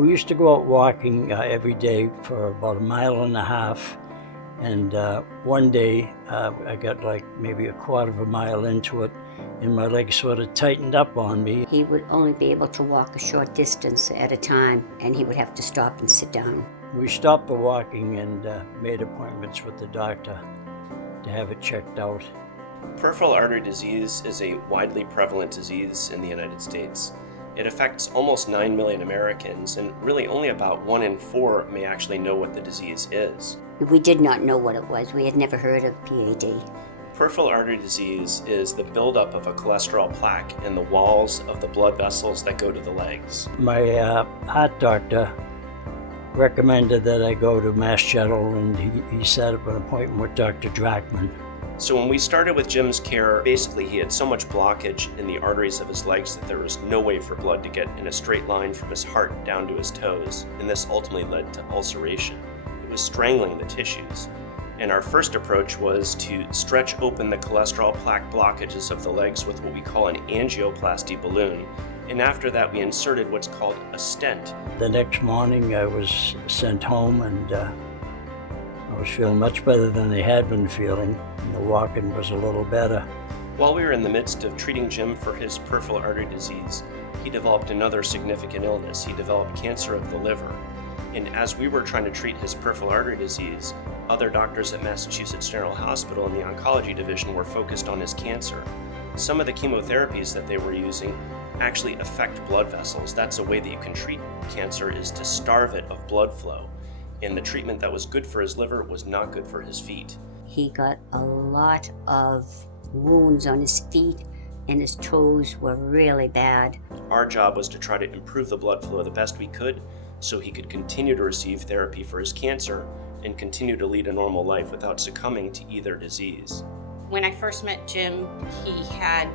We used to go out walking every day for about 1.5 miles. And one day I got like maybe a quarter of a mile into it, and my legs sort of tightened up on me. He would only be able to walk a short distance at a time, and he would have to stop and sit down. We stopped the walking and made appointments with the doctor to have it checked out. Peripheral artery disease is a widely prevalent disease in the United States. It affects almost 9 million Americans, and really only about 1 in 4 may actually know what the disease is. We did not know what it was. We had never heard of PAD. Peripheral artery disease is the buildup of a cholesterol plaque in the walls of the blood vessels that go to the legs. My heart doctor recommended that I go to Mass General, and he set up an appointment with Dr. Drachman. So when we started with Jim's care, basically he had so much blockage in the arteries of his legs that there was no way for blood to get in a straight line from his heart down to his toes, and this ultimately led to ulceration. It was strangling the tissues. And our first approach was to stretch open the cholesterol plaque blockages of the legs with what we call an angioplasty balloon. And after that, we inserted what's called a stent. The next morning, I was sent home, and I was feeling much better than I had been feeling. And the walking was a little better. While we were in the midst of treating Jim for his peripheral artery disease, he developed another significant illness. He developed cancer of the liver. And as we were trying to treat his peripheral artery disease, other doctors at Massachusetts General Hospital in the oncology division were focused on his cancer. Some of the chemotherapies that they were using actually affect blood vessels. That's a way that you can treat cancer, is to starve it of blood flow. And the treatment that was good for his liver was not good for his feet. He got a lot of wounds on his feet, and his toes were really bad. Our job was to try to improve the blood flow the best we could so he could continue to receive therapy for his cancer and continue to lead a normal life without succumbing to either disease. When I first met Jim, he had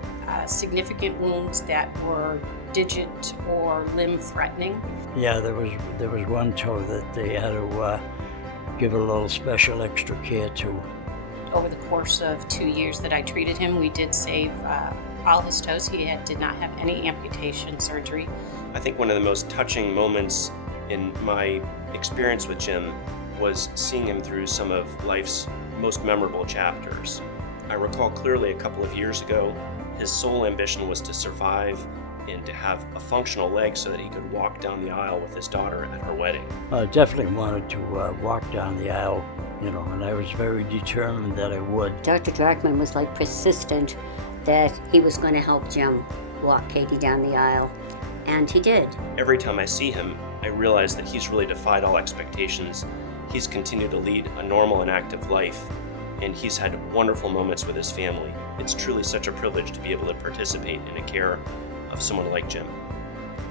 significant wounds that were digit or limb threatening. Yeah, there was one toe that they had to give a little special extra care to. Over the course of 2 years that I treated him, we did save all his toes. He did not have any amputation surgery. I think one of the most touching moments in my experience with Jim was seeing him through some of life's most memorable chapters. I recall clearly a couple of years ago, his sole ambition was to survive and to have a functional leg so that he could walk down the aisle with his daughter at her wedding. I definitely wanted to walk down the aisle, and I was very determined that I would. Dr. Drachman was like persistent that he was going to help Jim walk Katie down the aisle, and he did. Every time I see him, I realize that he's really defied all expectations. He's continued to lead a normal and active life, and he's had wonderful moments with his family. It's truly such a privilege to be able to participate in the care of someone like Jim.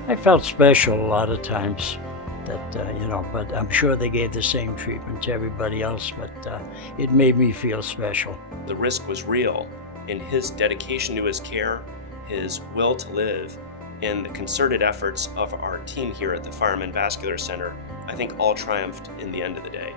I felt special a lot of times, but I'm sure they gave the same treatment to everybody else, but it made me feel special. The risk was real, and his dedication to his care, his will to live, and the concerted efforts of our team here at the Fireman Vascular Center, I think all triumphed in the end of the day.